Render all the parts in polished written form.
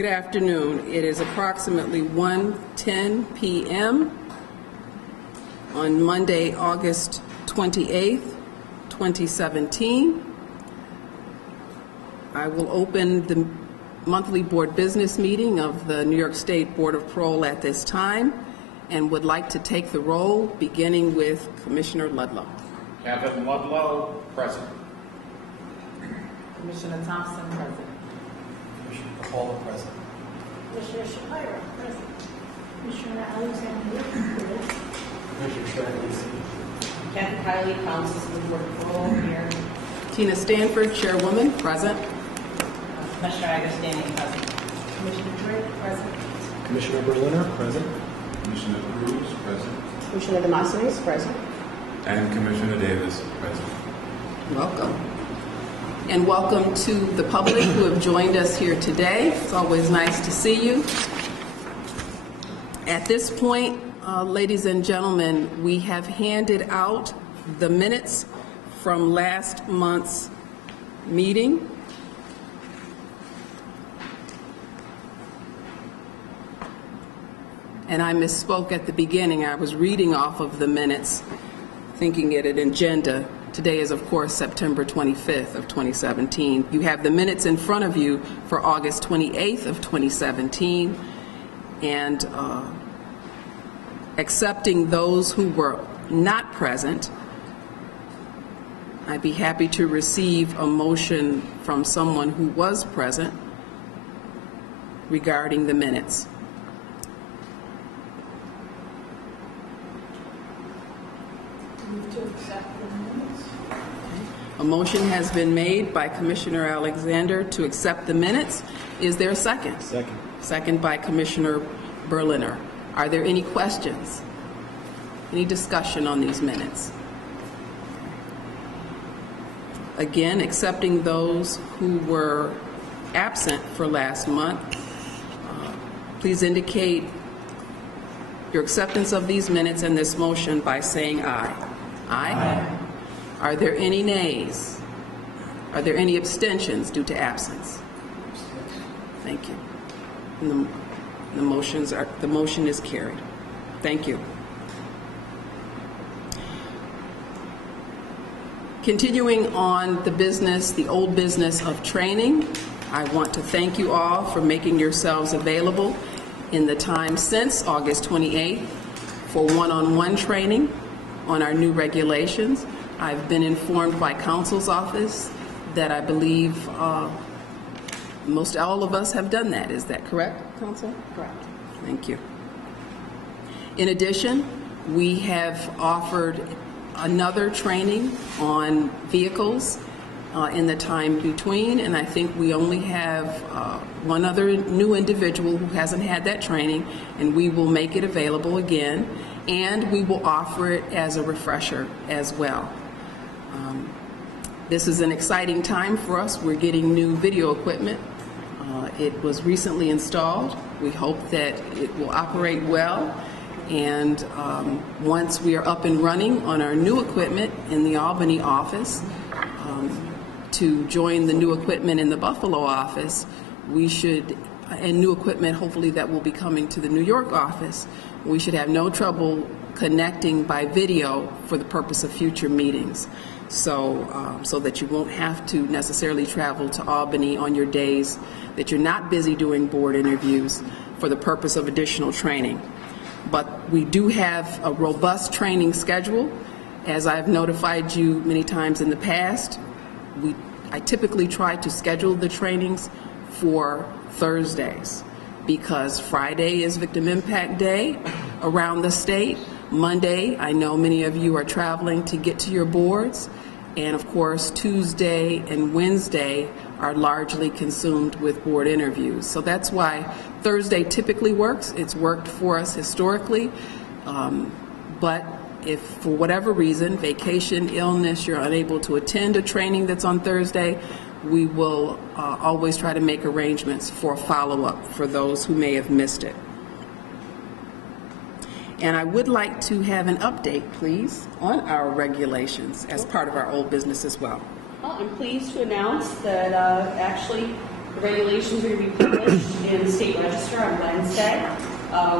Good afternoon. It is approximately 1:10 p.m. on Monday, August 28th, 2017. I will open the monthly board business meeting of the New York State Board of Parole at this time and would like to take the roll, beginning with Commissioner Ludlow. Kevin Ludlow, present. Commissioner Thompson, present. Commissioner Parole, present. Commissioner Shapiro, present. Commissioner Alexander, present. Commissioner Shirley. Kathy Kiley, Council School Board of Parole, here. Tina Stanford, Chairwoman, present. Commissioner Agostini, present. Commissioner Drake, present. Commissioner Berliner, present. Commissioner Cruz, present. Commissioner Demosthenes, present. And Commissioner Davis, present. Welcome. And welcome to the public who have joined us here today. It's always nice to see you. At this point, ladies and gentlemen, we have handed out the minutes from last month's meeting. And I misspoke at the beginning. I was reading off of the minutes, thinking it an agenda. Today is, of course, September 25th of 2017. You have the minutes in front of you for August 28th of 2017, and accepting those who were not present, I'd be happy to receive a motion from someone who was present regarding the minutes. Move to accept the minutes. A motion has been made by Commissioner Alexander to accept the minutes. Is there a second? Second. Second by Commissioner Berliner. Are there any questions? Any discussion on these minutes? Again, accepting those who were absent for last month. Please indicate your acceptance of these minutes and this motion by saying aye. Aye. Aye. Are there any nays? Are there any abstentions due to absence? Thank you. And the motion is carried. Thank you. Continuing on the old business of training, I want to thank you all for making yourselves available in the time since August 28th for one-on-one training on our new regulations. I've been informed by counsel's office that I believe most all of us have done that. Is that correct, counsel? Correct. Thank you. In addition, we have offered another training on vehicles in the time between, and I think we only have one other new individual who hasn't had that training, and we will make it available again, and we will offer it as a refresher as well. This is an exciting time for us. We're getting new video equipment. It was recently installed. We hope that it will operate well, and once we are up and running on our new equipment in the Albany office, to join the new equipment in the Buffalo office, and new equipment hopefully that will be coming to the New York office, we should have no trouble connecting by video for the purpose of future meetings. So that you won't have to necessarily travel to Albany on your days that you're not busy doing board interviews for the purpose of additional training. But we do have a robust training schedule. As I've notified you many times in the past, I typically try to schedule the trainings for Thursdays because Friday is Victim Impact Day around the state. Monday, I know many of you are traveling to get to your boards, and of course Tuesday and Wednesday are largely consumed with board interviews. So that's why Thursday typically works. It's worked for us historically, but if for whatever reason, vacation, illness, you're unable to attend a training that's on Thursday, we will always try to make arrangements for follow-up for those who may have missed it. And I would like to have an update, please, on our regulations as part of our old business as well. Well, I'm pleased to announce that actually The regulations are going to be published in the State Register on Wednesday,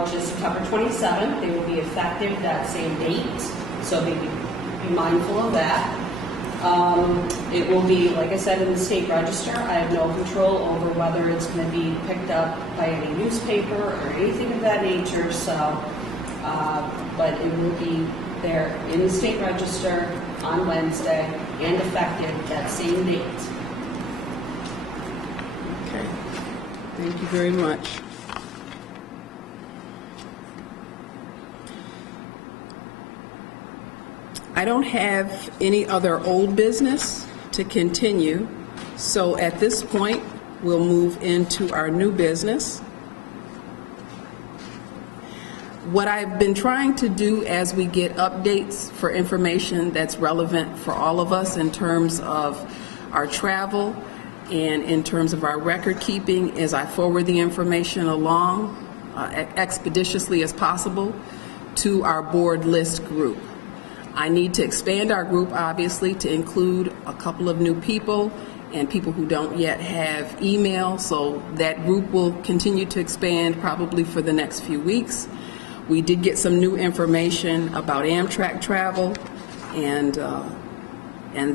which is September 27th. They will be effective that same date, so be mindful of that. It will be, like I said, in the State Register. I have no control over whether it's going to be picked up by any newspaper or anything of that nature, so, but it will be there in the State Register on Wednesday and effective that same date. Okay. Thank you very much. I don't have any other old business to continue, so at this point, we'll move into our new business. What I've been trying to do as we get updates for information that's relevant for all of us in terms of our travel and in terms of our record keeping is I forward the information along expeditiously as possible to our board list group. I need to expand our group, obviously, to include a couple of new people and people who don't yet have email, so that group will continue to expand probably for the next few weeks. We did get some new information about Amtrak travel, and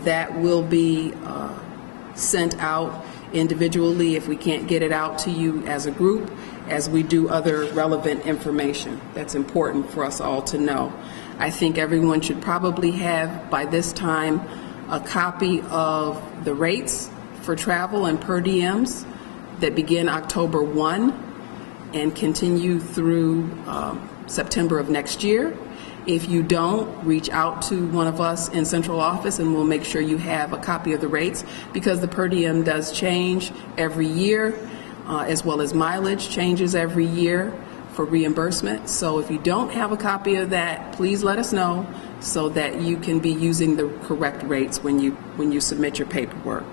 that will be sent out individually if we can't get it out to you as a group, as we do other relevant information that's important for us all to know. I think everyone should probably have, by this time, a copy of the rates for travel and per diems that begin October 1 and continue through September of next year. If you don't, reach out to one of us in central office and we'll make sure you have a copy of the rates, because the per diem does change every year, as well as mileage changes every year for reimbursement. So if you don't have a copy of that, please let us know so that you can be using the correct rates when you submit your paperwork.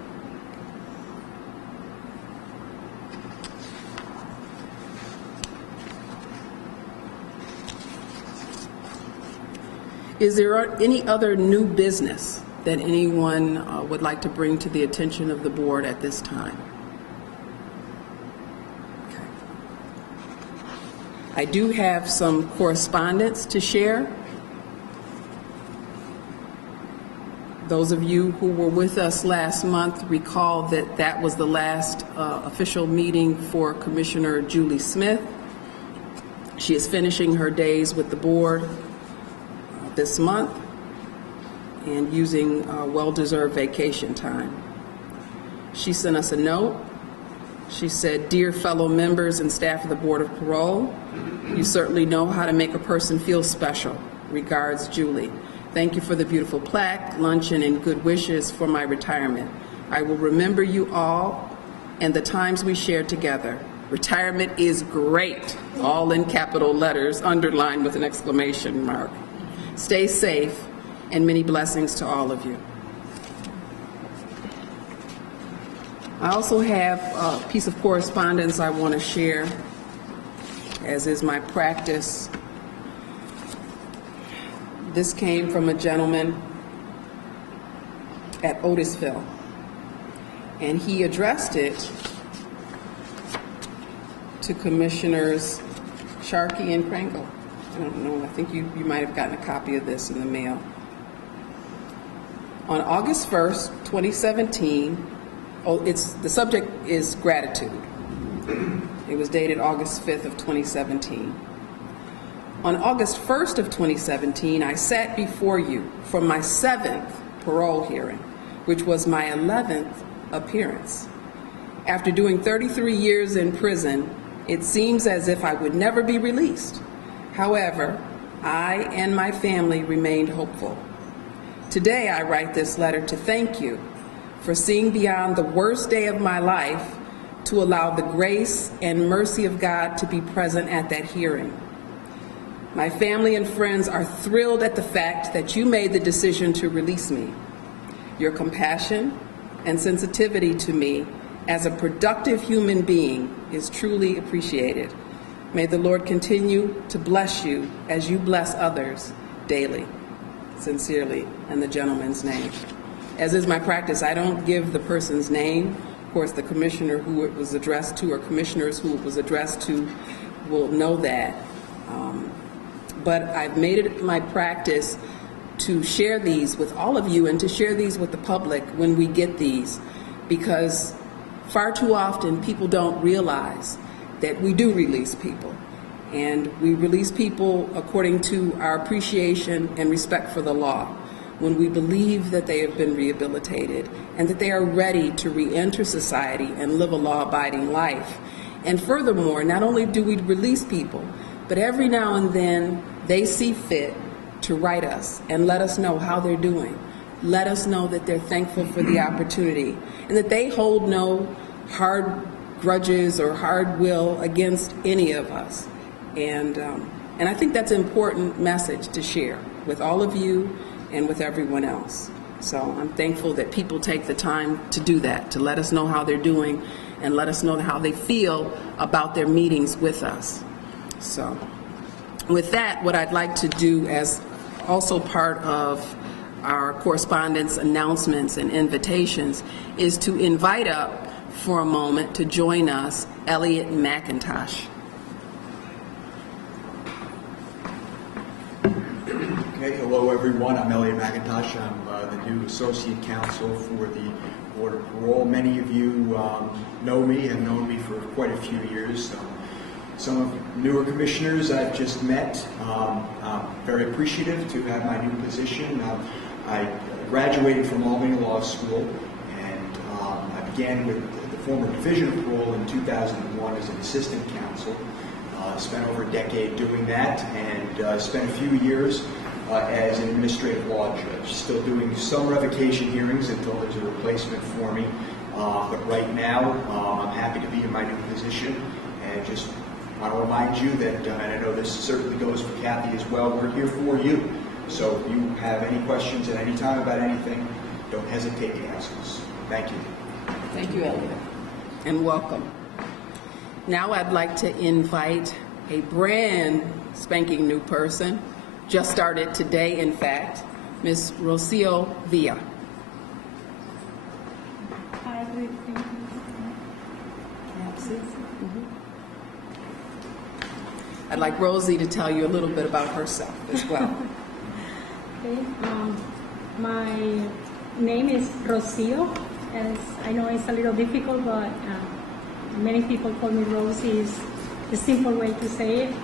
Is there any other new business that anyone would like to bring to the attention of the board at this time? Okay. I do have some correspondence to share. Those of you who were with us last month recall that that was the last official meeting for Commissioner Julie Smith. She is finishing her days with the board this month and using well-deserved vacation time. She sent us a note. She said, "Dear fellow members and staff of the Board of Parole, you certainly know how to make a person feel special. Regards, Julie. Thank you for the beautiful plaque, luncheon, and good wishes for my retirement. I will remember you all and the times we shared together. Retirement is great," all in capital letters, underlined with an exclamation mark. Stay safe, and many blessings to all of you. I also have a piece of correspondence I want to share, as is my practice. This came from a gentleman at Otisville, and he addressed it to Commissioners Sharkey and Krangle. I don't know, I think you might have gotten a copy of this in the mail. On August 1st, 2017, the subject is gratitude. It was dated August 5th of 2017. On August 1st of 2017, I sat before you for my 7th parole hearing, which was my 11th appearance. After doing 33 years in prison, it seems as if I would never be released. However, I and my family remained hopeful. Today, I write this letter to thank you for seeing beyond the worst day of my life to allow the grace and mercy of God to be present at that hearing. My family and friends are thrilled at the fact that you made the decision to release me. Your compassion and sensitivity to me as a productive human being is truly appreciated. May the Lord continue to bless you as you bless others daily. Sincerely, in the gentleman's name. As is my practice, I don't give the person's name Of course, the commissioner who it was addressed to, or commissioners who it was addressed to, will know that. But I've made it my practice to share these with all of you and to share these with the public when we get these, because far too often people don't realize that we do release people. And we release people according to our appreciation and respect for the law, when we believe that they have been rehabilitated and that they are ready to re-enter society and live a law-abiding life. And furthermore, not only do we release people, but every now and then they see fit to write us and let us know how they're doing. Let us know that they're thankful for the opportunity and that they hold no hard grudges or hard will against any of us. And I think that's an important message to share with all of you and with everyone else. So I'm thankful that people take the time to do that, to let us know how they're doing and let us know how they feel about their meetings with us. So with that, what I'd like to do as also part of our correspondence, announcements, and invitations is to invite up for a moment to join us Elliot McIntosh. Okay, hello everyone. I'm Elliot McIntosh. I'm the new Associate Counsel for the Board of Parole. Many of you know me, have known me for quite a few years. Some of the newer commissioners I've just met. I'm very appreciative to have my new position. I graduated from Albany Law School, and I began with the former Division of Parole in 2001 as an assistant counsel. Spent over a decade doing that, and spent a few years as an administrative law judge. Still doing some revocation hearings until there's a replacement for me. But right now, I'm happy to be in my new position, and just want to remind you that, and I know this certainly goes for Kathy as well, we're here for you. So if you have any questions at any time about anything, don't hesitate to ask us. Thank you. Thank you, Elliot, and welcome. Now I'd like to invite a brand spanking new person, just started today, in fact, Ms. Rocio Villa. Hi, good evening. I'd like Rosie to tell you a little bit about herself as well. Okay, my name is Rocio. As I know it's a little difficult, but many people call me Rosie. Is the simple way to say it.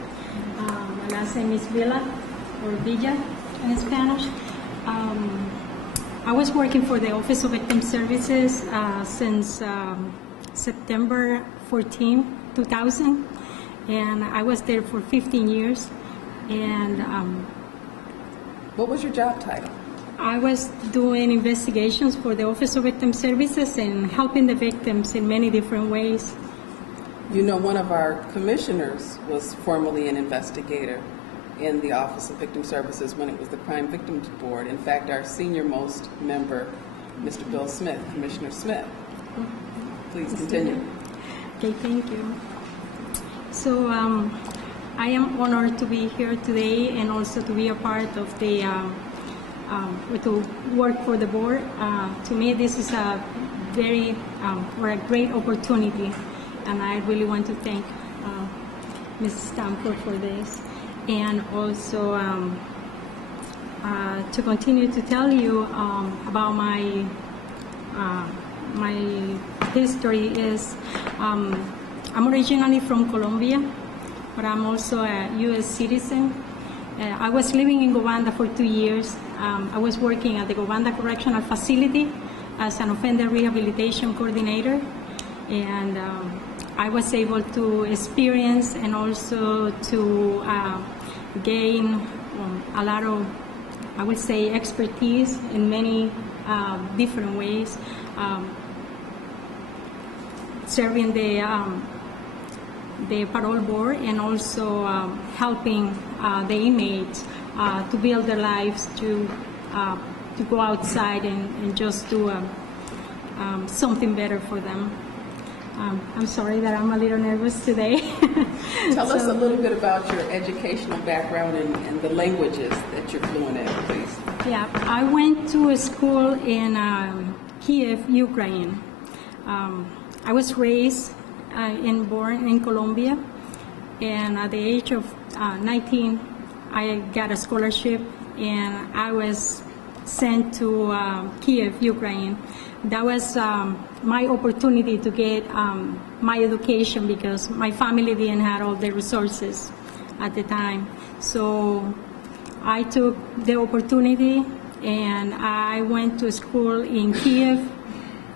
My last name is Villa, or Villa in Spanish. I was working for the Office of Victim Services since September 14, 2000, and I was there for 15 years. And What was your job title? I was doing investigations for the Office of Victim Services and helping the victims in many different ways. You know, one of our commissioners was formerly an investigator in the Office of Victim Services when it was the Crime Victims Board. In fact, our senior-most member, Mr. Bill Smith, Commissioner Smith. Please continue. Okay, thank you. So I am honored to be here today and also to be a part of the, to work for the board. To me, this is a very, or a great opportunity, and I really want to thank Mrs. Stamford for this. And also to continue to tell you about my history is I'm originally from Colombia, but I'm also a U.S. citizen. I was living in Gowanda for 2 years. I was working at the Gowanda Correctional Facility as an offender rehabilitation coordinator, and I was able to experience and also to gain a lot of, I would say, expertise in many different ways, serving the parole board and also helping the inmates to build their lives, to go outside and just do something better for them. I'm sorry that I'm a little nervous today. Tell us a little bit about your educational background and the languages that you're fluent in, please. Yeah, I went to a school in Kiev, Ukraine. I was raised and born in Colombia, and at the age of 19, I got a scholarship, and I was sent to Kiev, Ukraine. That was my opportunity to get my education because my family didn't have all the resources at the time. So I took the opportunity and I went to school in Kiev.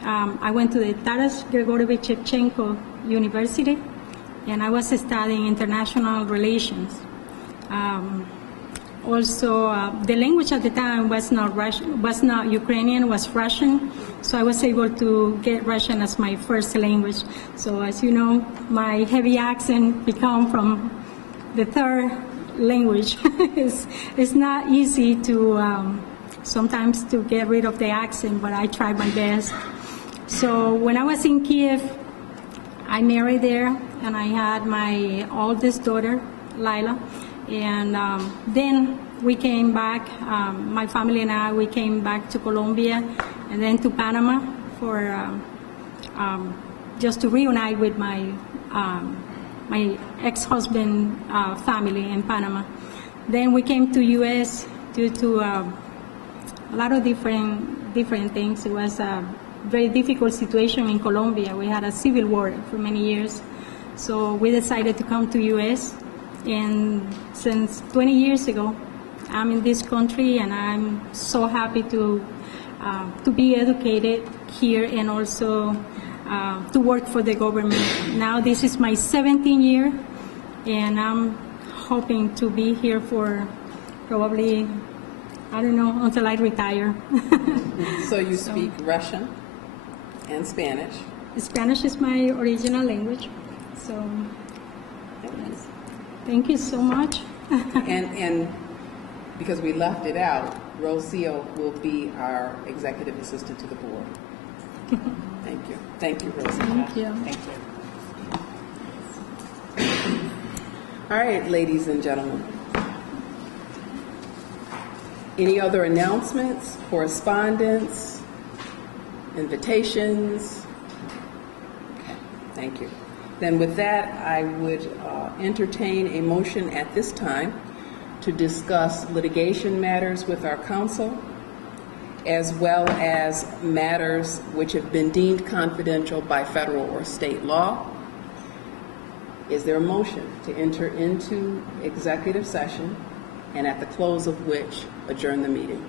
I went to the Taras Grigorievich Shevchenko University, and I was studying international relations. Also, the language at the time was not Russian, was not Ukrainian, was Russian. So I was able to get Russian as my first language. So as you know, my heavy accent become from the third language. It's not easy to sometimes to get rid of the accent, but I tried my best. So when I was in Kiev, I married there, and I had my oldest daughter, Lila. And then we came back, my family and I, we came back to Colombia and then to Panama for just to reunite with my my ex-husband family in Panama. Then we came to U.S. due to a lot of different things. It was a very difficult situation in Colombia. We had a civil war for many years. So we decided to come to U.S. And since 20 years ago, I'm in this country, and I'm so happy to be educated here and also to work for the government. Now this is my 17th year, and I'm hoping to be here for probably, I don't know, until I retire. So you speak Russian and Spanish. Spanish is my original language, so thank you so much. And because we left it out, Rocio will be our executive assistant to the board. Thank you. Thank you, Rocio. Thank you. Thank you. All right, ladies and gentlemen. Any other announcements, correspondence, invitations? Okay, thank you. Then with that, I would entertain a motion at this time to discuss litigation matters with our counsel, as well as matters which have been deemed confidential by federal or state law. Is there a motion to enter into executive session, and at the close of which adjourn the meeting?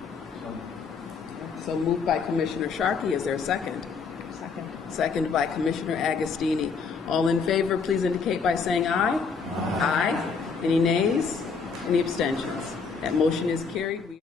So moved by Commissioner Sharkey. Is there a second? Second. Second by Commissioner Agostini. All in favor, please indicate by saying aye. Aye. Any nays? Any abstentions? That motion is carried.